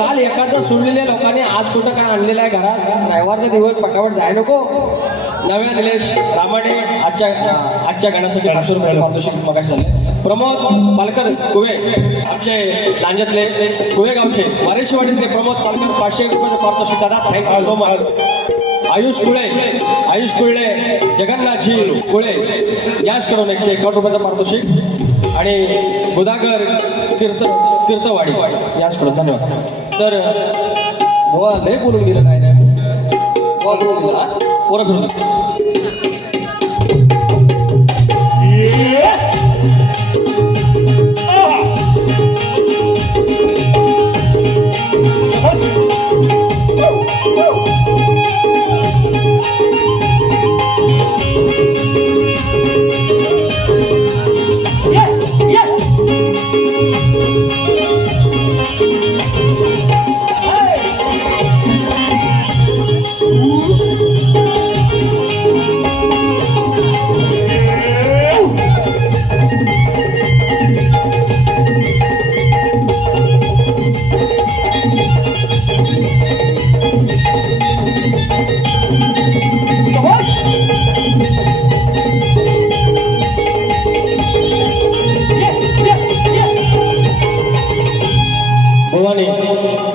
काल एखादं सोडलेल्या लोकांनी आज कुठं काय आणलेलं आहे घरात. रविवारचा दिवस पटापट जाय नको. नव्या निलेश रामाने आजच्या गाण्यासाठी 500 रुपये पारितोषिक मगाशी झाले. प्रमोद पालकर कुवे आमचे लांजातले कुवे गावचे वारेशीवाडीतले प्रमोद पालकर 500 रुपये पारितोषिक दादा. Thank you so much. Ayush Kule Jagannathji Kule याच करून 151 रुपयाचं पारितोषिक. आणि बुधागर कीर्तवाडी याच करून धन्यवाद. तर गोवा लय बोलून गेलं काय नाही गोवा बोलून गेला पोरं फिरून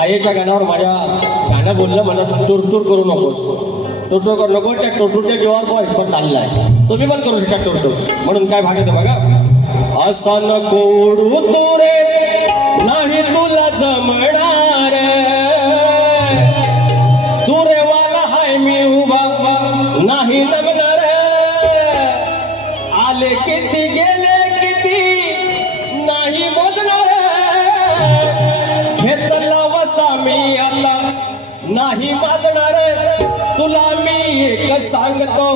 आईच्या गाण्यावर माझ्या गाणं बोललं मला टुरटूर करू नकोस. टुरटूर करू नको. त्या टुरटूरच्या जीवावर बॉय पण चालला आहे. तुम्ही पण करू शकता टुरटूर. म्हणून काय भाग येतो बघा. असा नको उडू तू रे नाही तुला जमणार. तू रे वाला हाय मी उभा नाही लग्णार. आले किती गेले किती नाही मोजणार. मी आता नाही माजणार. तुला मी एक सांगतो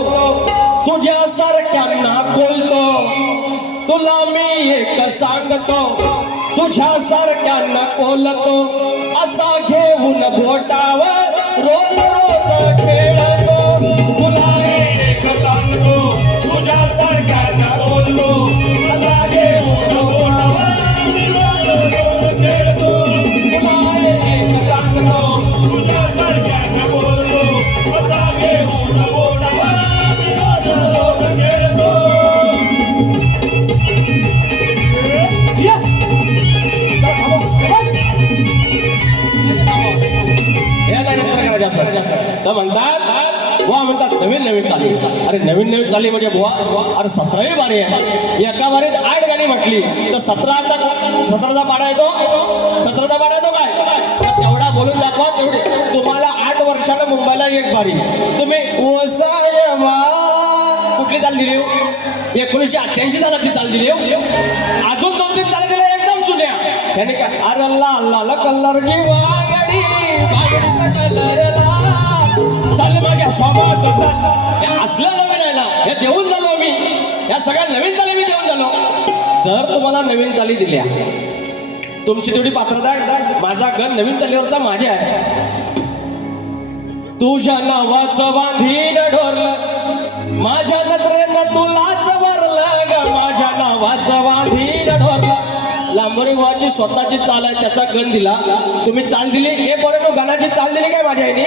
तुझ्यासारख्यांना बोलतो. तुला मी एक सांगतो तुझ्यासारख्यांना बोलतो. असा घेऊन बोटावर रोज रोज खेळतो. तुला एक सांगतो तुझ्यासारख्यांना बोलतो. असा घेऊन बोटावर तर म्हणतात बुवा म्हणतात नवीन चाली. अरे नवीन चाली म्हणजे बुवा अरे 17वी बारी आहे. एका बारीत 8 गाणी म्हटली तर 17चा पाडा येतो. 17चा पाडा येतो काय तेवढा बोलून दाखवा. तेवढे तुम्हाला 8 वर्षाला मुंबईला एक बारी. तुम्ही कुठली चाल दिली 1988 सालाची चाल दिली. अजून 2-3 चाल दिल्या एकदम जुन्या. त्याने काय अरे लाल कलरची वागडीचा कलर चाल माझ्या स्वागत असलं नवीन आहे ना. हे देऊन झालो मी. या सगळ्या नवीन चाली मी देऊन झालो. जर तुम्हाला नवीन चाली दिल्या तुमची तेवढी पात्रता आहे. माझा गण नवीन चालीवरचा माझ्या आहे. तुझ्या नावाचं बांधीन ढोरलं माझ्या नजरेनं तुलाच वरलं ग. माझ्या नावाचं बांधीन ढोरलं. लांबोरी बुवाची स्वतःची चाल आहे त्याचा गण दिला. तुम्ही चाल दिली हे बरोबर गाण्याची चाल दिली काय माझ्या आईने.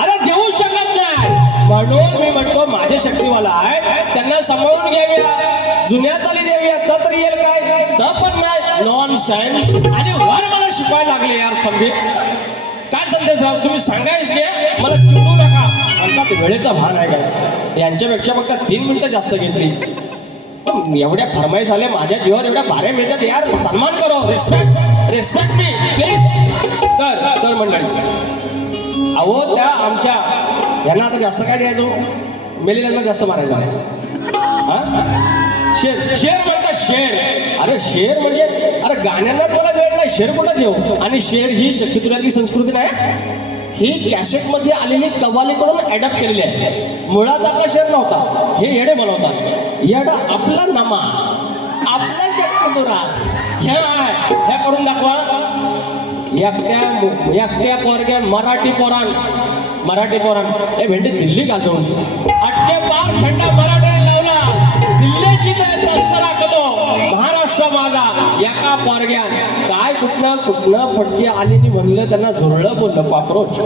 अरे देऊ शकत नाही. म्हणून मी म्हणतो माझे शक्तीवाला आहे त्यांना सांभाळून घ्याव्या. जुन्या चाली देऊया तर येईल काय तर पण नाही. नॉन सायन्स आणि वर मला शिकवायला लागले यार संदीप. काय संदेश राव तुम्ही सांगायच घे मला चिडू नका. म्हणतात वेळेचा भान आहे काय. यांच्यापेक्षा फक्त 3 मिनिटं जास्त घेतली. एवढ्या फरमाईश आल्या माझ्या जीवावर एवढ्या 12 मिनिटात यार सन्मान करो. Respect me please. तर मंडळी अहो त्या आमच्या यांना आता जास्त काय द्यायचो मेलेल्यांना जास्त मारायचं आहे. शेर म्हणतात शेर. अरे शेर म्हणजे अरे गाण्यांनाच मला वेळ नाही. शेर कुठं देऊ. आणि शेर ही शक्तिपुरातली संस्कृती नाही. ही कॅसेटमध्ये आलेली कव्वाली करून ॲडॉप्ट केलेली आहे. मुळात आपला शेर नव्हता. हे येडे बनवतात. येडा आपला नमा आपला शक्तिपुरा हे करून दाखवा. एकट्या पोरग्या मराठी पोरान हे भेंडी दिल्ली गाजवून अटके पार झेंडा मराठीने लावला. दिल्लीची तंत्र राखतो महाराष्ट्र माझा. एका पोरग्यान काय कुठनं कुठनं फटके आलेली म्हणलं त्यांना झुरळं बोललं कॉक्रोच.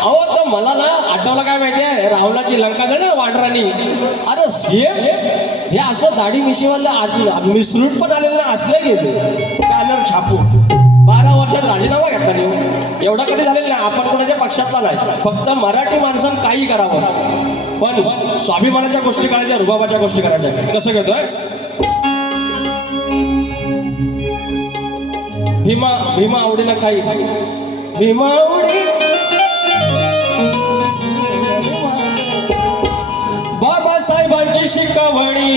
अहो तर मला ना आठवलं काय माहितीये, रावणाची लंका ना वानरांनी, अरे सेम हे असं दाढी मिशीवाला मिसरूट पण आलेलं ना, असले गेले बॅनर छापून 12 वर्षात राजीनामा घेतला नाही. एवढा कधी झालेला नाही. आपण कोणाच्या पक्षातला नाही, फक्त मराठी माणसानं काही करावं, पण स्वाभिमानाच्या गोष्टी करायच्या, रुबाबाच्या गोष्टी करायच्या. कसं घेतोय भीमा आवडीला काही भीमा आवडी बाबासाहेबांची शिकवणी,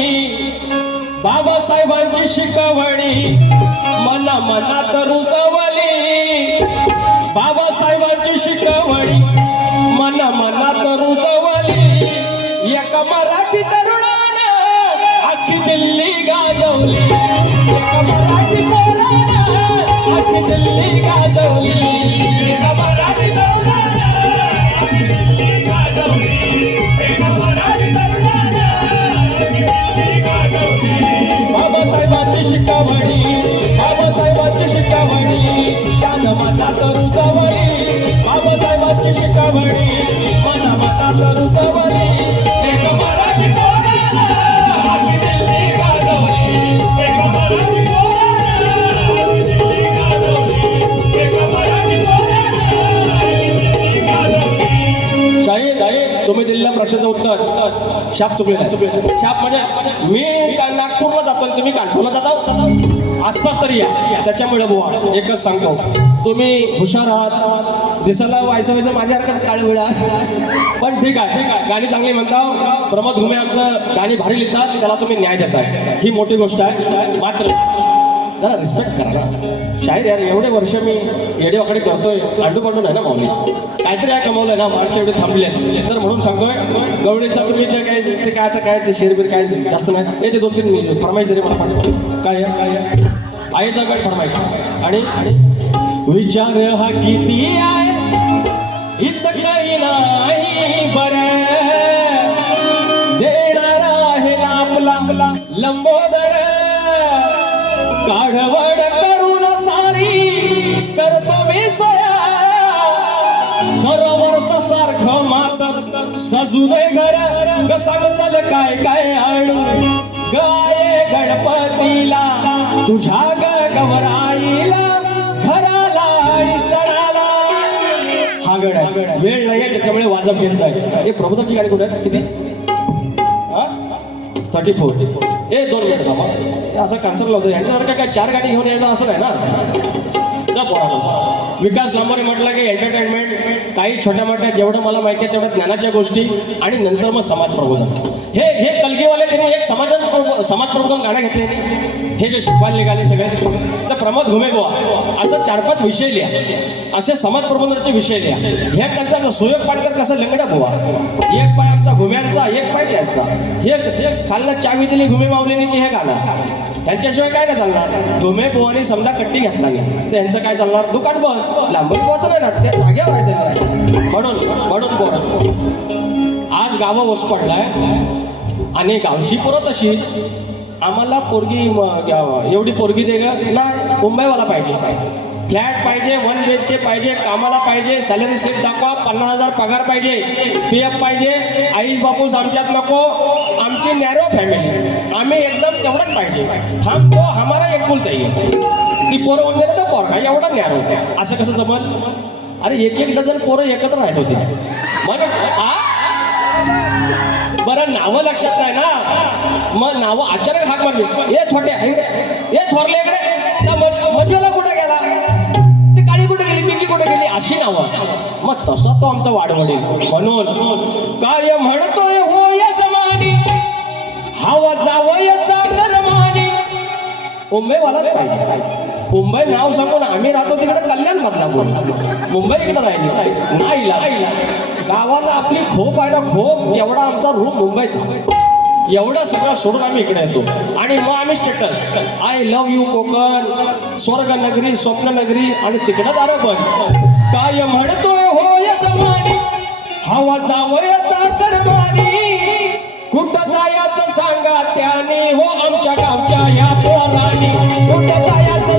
बाबासाहेबांची शिकवणी मना मनात रुजवली, बाबासाहेबांची शिकवणी मना मनात रुजवली. एका मराठी तरुणानं अख्खी दिल्ली गाजवली, एका मराठी पोरानं अख्खी दिल्ली गाजवली, एका मराठी तरुणानं अख्खी दिल्ली गाजवली, एका मराठी तरुणानं अख्खी दिल्ली गाजवली. बाबासाहेबांची शिकवणी, बाबासाहेबांची शिकवणी त्यानं मनात रुजवली, बाबासाहेबांची शिकवणी मना मनात रुजवली. एका मराठी पोरानं अख्खी दिल्ली गाजवली, एका मराठी पोरानं अख्खी दिल्ली गाजवली, एका मराठी पोरानं अख्खी दिल्ली गाजवली. शाहीर तुम्ही दिलेल्या प्रश्नाचं उत्तर शाप चुकले नाही. शाप म्हणजे मी नागपूरला जातो, तुम्ही कानपूरला जाता, आसपास तरी या. त्याच्यामुळे बुवा एकच सांगतो, तुम्ही हुशार आहात, दिसायला व्हायचं माझ्या हरकत काळे वेळा, पण ठीक आहे. गाणी चांगली म्हणता. प्रमोद घुमे आमचं गाणी भारी लिहितात, त्याला तुम्ही न्याय देताय, ही मोठी गोष्ट आहे. मात्र जरा रिस्पेक्ट करा ना. शाहीर यार एवढे वर्ष मी येडेवाकडे करतोय, आंडू पांडू नाही ना माऊली, काहीतरी आहे कमवलंय ना, माणसं एवढे थांबले तर म्हणून सांगतोय. गवळीचा तुम्ही जे काय ते काय आता काय ते शेरबीर काय जास्त नाही, येते 2-3 मी फरमाईश जरी मला पाठव. काय आईचा गट फरमाईश. आणि विचार हा किती आहे इथं काही नाही बरं, देणार आहे ना आपला लंबोदर, काढवड करून सारी करतो मी सोया, वर्ष सारखं मातर सजू नये घर, कसा चल काय काय आणू गाये गणपतीला तुझ्या गवराईला घराला आणि सणाला. हा गड वेळ नाही त्याच्यामुळे वाजप घेत आहे. हे प्रभुदाची गाडी कुठे आहे? किती 34. 2 मिनिट थांबा, असं कॅन्सल लावतो. यांच्यासारखं काय 4 गाडी घेऊन यायचं असं नाही ना. विकास लांबोरे म्हटलं की एंटरटेनमेंट, काही छोट्या मोठ्या जेवढं मला माहिती आहे तेवढ्या ज्ञानाच्या गोष्टी, आणि नंतर मग समाज प्रबोधन. हे कलगीवाले त्यांनी एक समाज प्रबोधन गाणं घेतले, हे जे शिकवायला निघाले सगळे. तर प्रमोद घुमे बुवा असं 4-5 विषय लिहा, असे समाज प्रबोधनाचे विषय लिहा. हे त्यांचा सुयोग पाटकर कसं लंगडा बुवा, एक पाय आमचा घुम्यांचा, एक पाय त्यांचा. हे खाल्लं चावी दिली घुमे माऊलीने की हे गाणं, त्यांच्याशिवाय काय नाही चालणार. घुमे बुवानी समजा कट्टी घेतला नाही तर यांचं काय चालणार, दुकान बंद. लांबून पोहोच नाही ना, ते जाग्यावर आहे. म्हणून बोल आज गावं ओस पडलाय, आणि गावची पोरं तशी. आम्हाला पोरगी एवढी पोरगी दे ग ना, मुंबईवाला पाहिजे, फ्लॅट पाहिजे, 1 BHK पाहिजे, कामाला पाहिजे, सॅलरी स्लिप दाखवा, 50,000 पगार पाहिजे, PF पाहिजे, आईस बापूस आमच्यात नको, आमची नॅरो फॅमिली, आम्ही एकदम तेवढंच पाहिजे. हम तो हमारा एकुलता ही. ती पोरं म्हणले ना, पोरगा एवढा नॅरो, असं कसं जमल? अरे 1-1 डझन पोरं एकत्र राहत होती म्हणून. बरं नावं लक्षात नाही ना, मग नावं अचानक हाक मारली, ए छोट्या इकडे, ए थोरले इकडे, मजूला कुठे गेला, ती काळी कुठे गेली, पिंकी कुठे गेली, अशी नावं. मग तसा तो आमचा वाढवडील. म्हणून काय म्हणतोय हो या जमानी, हवा जावयाचा गरमानी. मुंबईवालाच पाहिजे. मुंबई नाव सांगून आम्ही राहतो तिकडे कल्याण बदलापूर, मुंबई इकडे राहिली नाही. गावाला आपली खोप आहे ना, खोप एवढा आमचा रूम मुंबईचा, एवढं सगळं सोडून आम्ही इकडे येतो. आणि मग आम्ही status I love you Konkan, स्वर्गनगरी, स्वप्ननगरी, आणि तिकडं दारं पण. काय म्हणतोय हो या जमानी, हवा जावयाचा गरमानी, कुठं जायचं सांगा त्याने हो आमच्या गावच्या या पोरांनी, कुठं जायचं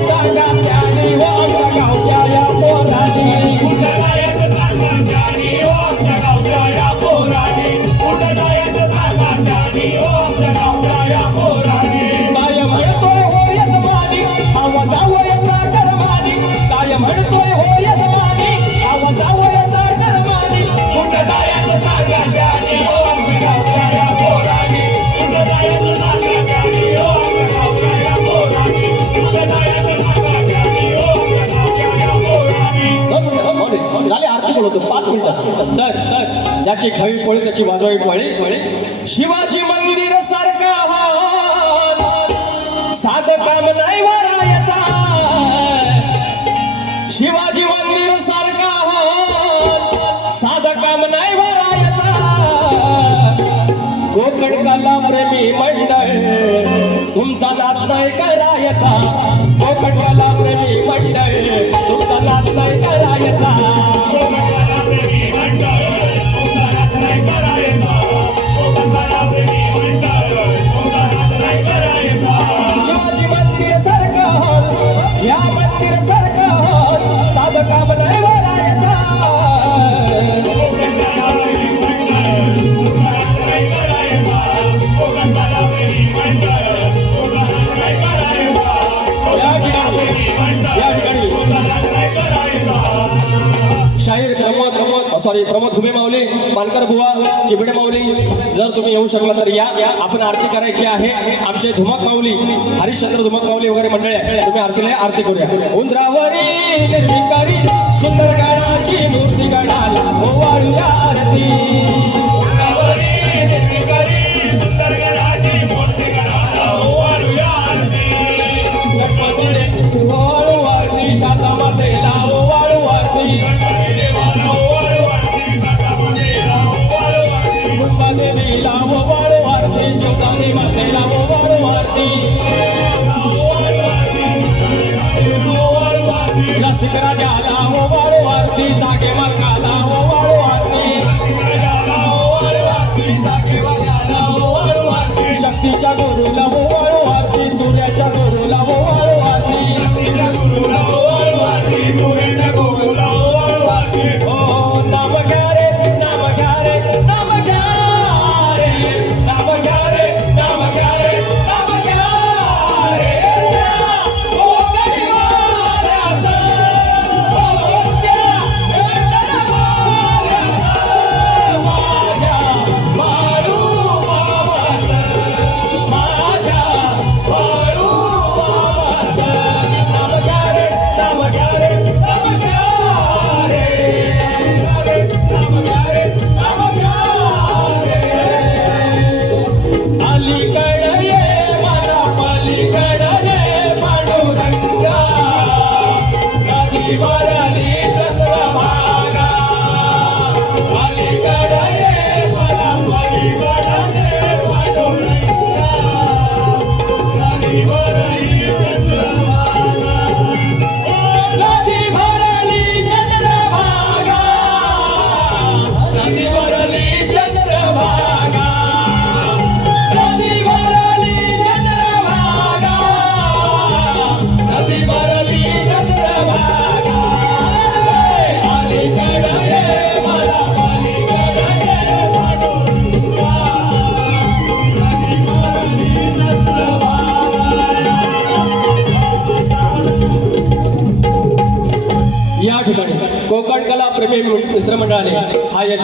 ज्याची खावी पोळी त्याची वाजवावी पळी शिवाजी मंदिर सारखा साध काम नाही वरायचा शिवाजी मंदिर सारखा साध काम नाही वरायचा कोकण कला प्रेमी मंडळ तुमचा नाद नाही करायचा कोकण कला प्रेमी मंडळ तुमचा नाद नाही करायचा शिवाजी मंदिर सारखं या मंदिर सारखं साधं काम नाही वरायचा शाहीर प्रमोद हुबे माऊली पानकर बुवा चिबडे माऊली जर तुम्ही येऊ शकला तर या आपण आरती करायची आहे आमचे धुमक माऊली हरिश्चंद्र धुमक माऊली वगैरे मंडळी आहे तुम्ही आरतीला आरती करूया उंदरावरी निर्विकारी सुंदर गाडाची मूर्ती गडाला ओवाळूया आरती ओवाळू आरती शाता मातेला ओवाळू आरती देवीला ओवाळू आरती ज्योतारी मातेला ओवाळू आरती रसिक राजाला ओवाळू आरती जागे मार्गाला ओवाळू आरती शक्तीच्या गुरुला ओवाळू आरती तुऱ्याच्या गुरुला ओवाळू आरती ओ नाम घ्या रे नाम घ्या रे नाम घ्या नाम घ्या रे नाम घ्या रे नाम घ्या रे ओ गडीवाल्याचं ओ त्या गडीवाल्याचं माझ्या वाळू बाबाचं माझ्या वाळू बाबाचं नाम घ्या रे नाम घ्या रे नाम घ्या अलीकड ये मला पलीकड रे पांडुरंगा नदीवर आली चंद्रभागा अलीकड ये मला पलीकड रे पांडुरंगा नदीवर आली चंद्रभागा नदीवर आली चंद्रभागा नदीवर आली चंद्रभागा या ठिकाणी कोकण कला प्रेमी मित्रमंडळाने हा यश